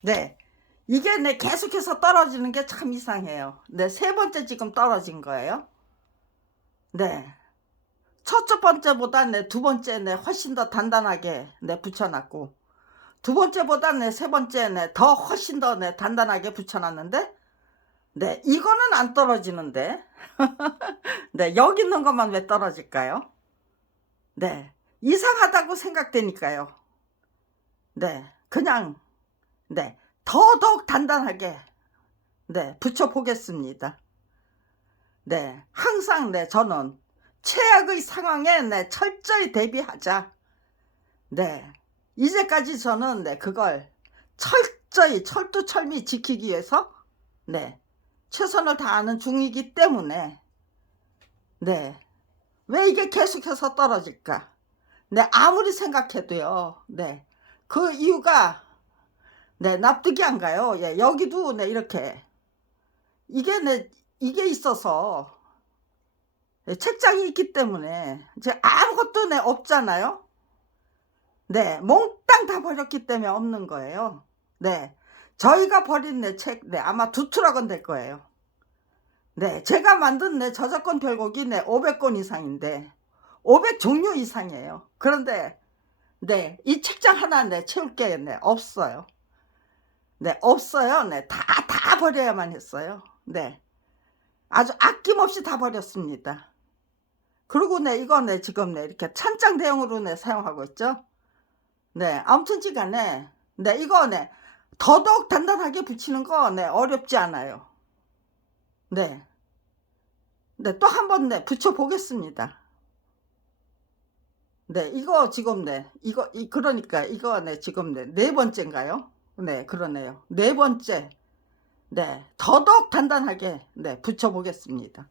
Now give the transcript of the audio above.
네. 이게 네, 계속해서 떨어지는 게 참 이상해요. 네, 세 번째 지금 떨어진 거예요. 네. 첫 번째보다 네, 두 번째 네, 훨씬 더 단단하게 네, 붙여놨고, 두 번째보다 네, 세 번째 네, 더 훨씬 더 네, 단단하게 붙여놨는데, 네, 이거는 안 떨어지는데, 네, 여기 있는 것만 왜 떨어질까요? 네, 이상하다고 생각되니까요. 네, 그냥, 네, 더더욱 단단하게, 네, 붙여보겠습니다. 네, 항상 네, 저는 최악의 상황에 네, 철저히 대비하자. 네, 이제까지 저는 네, 그걸 철저히 철두철미 지키기 위해서 네, 최선을 다하는 중이기 때문에 네, 왜 이게 계속해서 떨어질까? 네, 아무리 생각해도요. 네, 그 이유가 네, 납득이 안 가요. 예, 여기도 네, 이렇게 이게 네, 이게 있어서 네, 책장이 있기 때문에 이제 아무것도 네, 없잖아요. 네, 몽땅 다 버렸기 때문에 없는 거예요. 네, 저희가 버린 네, 책, 네, 아마 두 트럭은 될 거예요. 네, 제가 만든 네, 저작권 별곡이 네, 500권 이상인데 500 종류 이상이에요. 그런데 네, 이 책장 하나 네, 채울 게 네, 없어요. 네, 없어요. 네, 다, 다 버려야만 했어요. 네. 아주 아낌없이 다 버렸습니다. 그리고 네, 이거 네, 지금 네, 이렇게 찬장 대용으로 네, 사용하고 있죠. 네, 아무튼 지 간에, 네, 이거 네, 더더욱 단단하게 붙이는 거 네, 어렵지 않아요. 네. 네, 또 한 번 네, 붙여보겠습니다. 네, 이거 지금 네, 이거, 이, 그러니까 이거 네, 지금 네, 네 번째인가요? 네, 그러네요. 네 번째. 네, 더더욱 단단하게 네, 붙여보겠습니다.